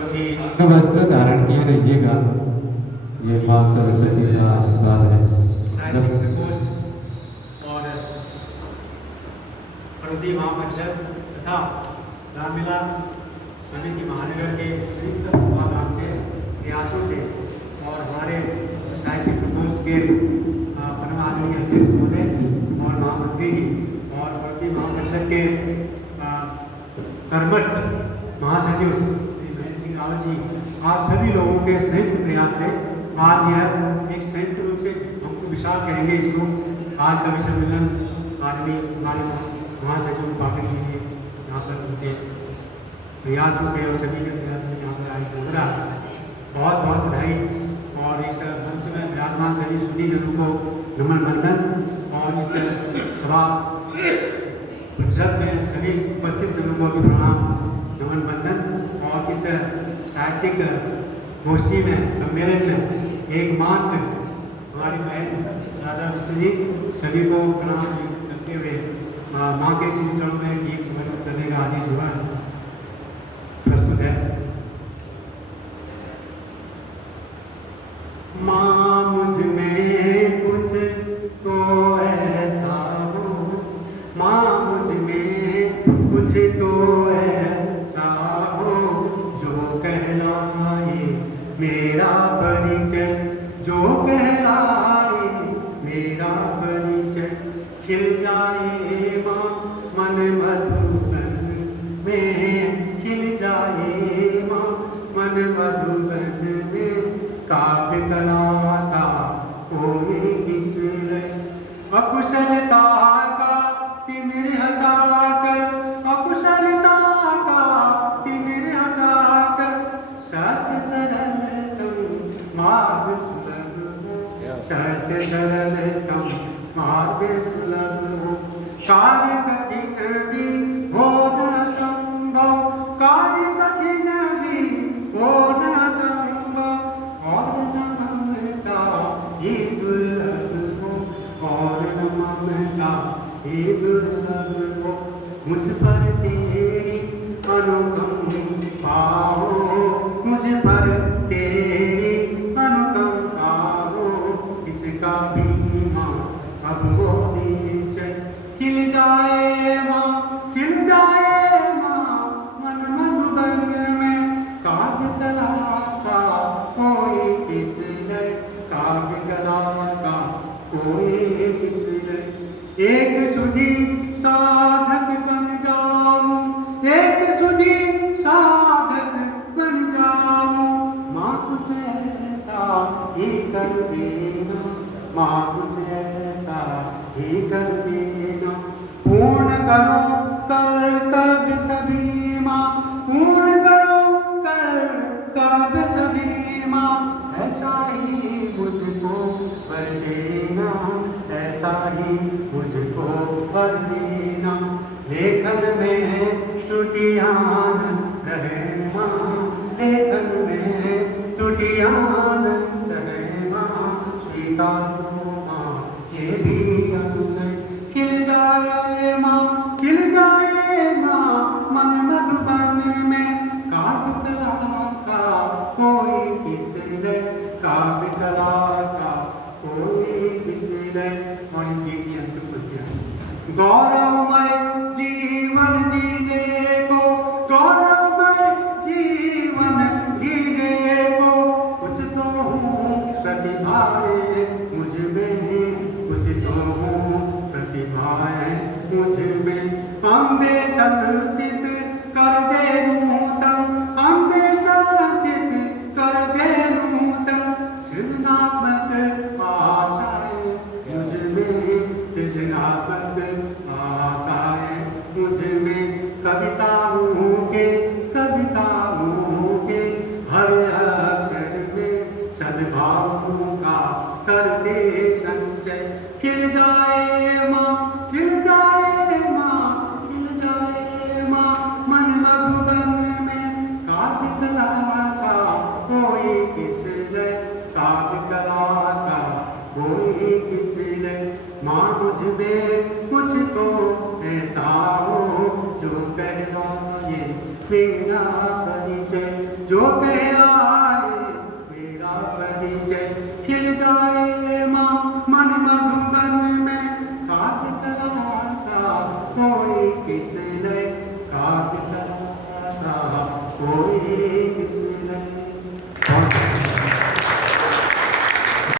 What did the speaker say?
वस्त्र धारण किए रहिएगा, ये माँ सरस्वती का आशीर्वाद है। और प्रति महापरिषद तथा रामलीला समिति महानगर के संयुक्त उपक्रम से प्रयासों से और हमारे साहित्य प्रकोष्ठ के परमादरणीय अध्यक्ष महोदय और महामंत्री जी और प्रति महापरिषद के कर्मठ महासचिव श्री महेंद्र सिंह रावत जी, आप सभी लोगों के संयुक्त प्रयास से आज यह एक संयुक्त रूप से हम विशाल करेंगे इसको। आज का विषय सम्मेलन आदमी हमारे महासचिव पाटिल जी के यहाँ पर उनके प्रयासों से और सभी के प्रयासों में यहाँ पर आज चल रहा है। बहुत बहुत बधाई। और इस मंच में विराजमान सभी सुधीजनों को नमन बंदन और इस सभा परिषद में सभी उपस्थित जनों को भी प्रणाम नमन बंदन। और इस साहित्यिक गोष्ठी में सम्मेलन में एकमात्र हमारी बहन राधा मिश्र जी, सभी को प्रणाम करते हुए माँ के श्री चरणों में गीत समर्पित करने का आदेश हुआ प्रस्तुत है। माँ मुझ में कुछ तो ऐसा हो, माँ मुझ में कुछ तो ऐसा हो जो कहलाए मेरा परिचय, जो कहलाए मेरा परिचय। खिल जाए माँ मन मधुबन में, खिल जाए माँ मन मधुबन में। काव्य कला का कोई किसने अकुशलता का तिमिर हटा कर, अकुशलता का तिमिर हटा कर सत्य सरलतम मार्ग सुलभ हो, सत्य सरलतम मार्ग सुलभ हो। कार्य कठिन भी हो न संभव, कार्य कठिन भी हो न संभव। और न ममता ये दुर्लभ हो, और न ममता ये दुर्लभ हो। मुझ पर तेरी अनुकंपा हो, मुझ पर तेरी अनुकंपा हो। इसका भी माँ अब हो निश्चय। खिल जाए माँ, खिल जाए माँ मन मधुबन में। काव्य कला का कोई किसने, काव्य कला का कोई किसने। एक सुधी साधक बन जाऊं, एक सुधी साधक बन जाऊं। माँ कुछ ऐसा ही कर देना, माँ कुछ ऐसा ही कर देना। पूर्ण करो कर्तव्य सभी माँ, पूर्ण करो कर्तव्य सभी माँ। ऐसा ही मुझको कर देना, ऐसा ही मुझको कर देना। लेखन में त्रुटियां न रहे माँ, लेखन में त्रुटियां न रहे माँ। स्वीकार करो माँ ये भी अन्य। खिल जाए माँ, खिल जाए माँ मन मधुबन में। काव्य कला का कोई किसने, काव्य कला का कोई किसने। और इस गीत की अंतिम पंक्तियां हैं। गौरवमय जीवन जीने को, गौरवमय जीवन जीने को। कुछ तो हूँ प्रतिभाएं मुझ में, कुछ तो हूँ प्रतिभाएं मुझ में। अम्बे संचित कर दे नूतन, अम्बे संचित कर दे नूतन। सृजनात्मक आशाएं मुझ में, सृजनात्मक आशाएं मुझ में। कविताओं के, कविताओं के हर अक्षर में सद्भावों का कर दे संचय। खिल जाए माँ, खिल जाए माँ, खिल जाए माँ मन मधुबन में। काव्य कला का कोई किसने, काव्य कला का कोई किसने। माँ मुझ में कुछ तो ऐसा हो जो कहलाए मेरा परिचय, जो कहलाए मेरा परिचय खिल जाए माँ मन मधुबन में काट कला का कोई किस लय काट कला का कोई किस लय